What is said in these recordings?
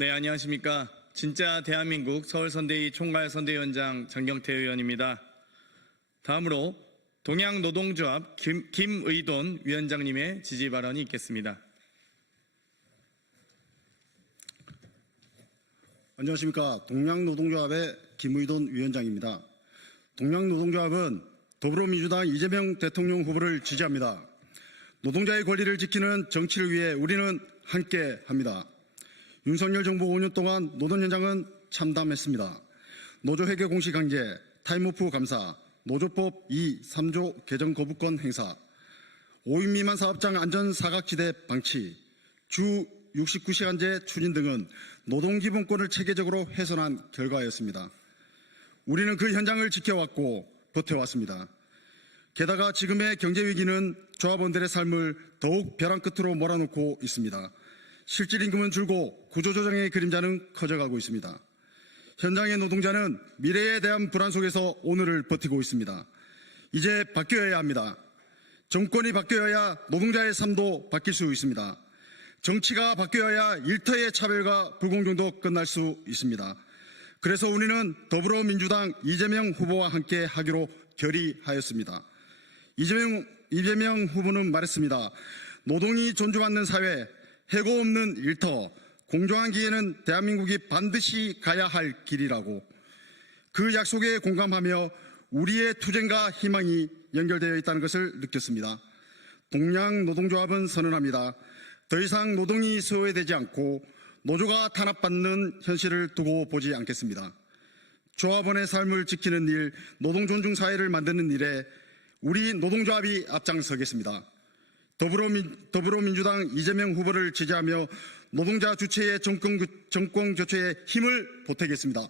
네, 안녕하십니까. 진짜 대한민국 서울선대위 총괄선대위원장 장경태 의원입니다. 다음으로 동양노동조합 김, 김의돈 위원장님의 지지 발언이 있겠습니다. 안녕하십니까. 동양노동조합의 김의돈 위원장입니다. 동양노동조합은 더불어민주당 이재명 대통령 후보를 지지합니다. 노동자의 권리를 지키는 정치를 위해 우리는 함께 합니다. 윤석열 정부 5년 동안 노동 현장은 참담했습니다. 노조 회계 공시 강제, 타임오프 감사, 노조법 2, 3조 개정 거부권 행사, 5인 미만 사업장 안전 사각지대 방치, 주 69시간제 추진 등은 노동기본권을 체계적으로 훼손한 결과였습니다. 우리는 그 현장을 지켜왔고 버텨왔습니다. 게다가 지금의 경제 위기는 조합원들의 삶을 더욱 벼랑 끝으로 몰아넣고 있습니다. 실질 임금은 줄고 구조조정의 그림자는 커져가고 있습니다. 현장의 노동자는 미래에 대한 불안 속에서 오늘을 버티고 있습니다. 이제 바뀌어야 합니다. 정권이 바뀌어야 노동자의 삶도 바뀔 수 있습니다. 정치가 바뀌어야 일터의 차별과 불공정도 끝날 수 있습니다. 그래서 우리는 더불어민주당 이재명 후보와 함께 하기로 결의하였습니다. 이재명, 이재명 후보는 말했습니다. 노동이 존중받는 사회, 해고 없는 일터, 공정한 기회는 대한민국이 반드시 가야 할 길이라고 그 약속에 공감하며 우리의 투쟁과 희망이 연결되어 있다는 것을 느꼈습니다. 동양 노동조합은 선언합니다. 더 이상 노동이 소외되지 않고 노조가 탄압받는 현실을 두고 보지 않겠습니다. 조합원의 삶을 지키는 일, 노동 존중 사회를 만드는 일에 우리 노동조합이 앞장서겠습니다. 더불어민, 더불어민주당 이재명 후보를 지지하며 노동자 주체의 정권, 정권 교체에 힘을 보태겠습니다.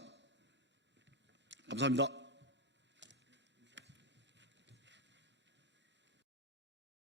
감사합니다.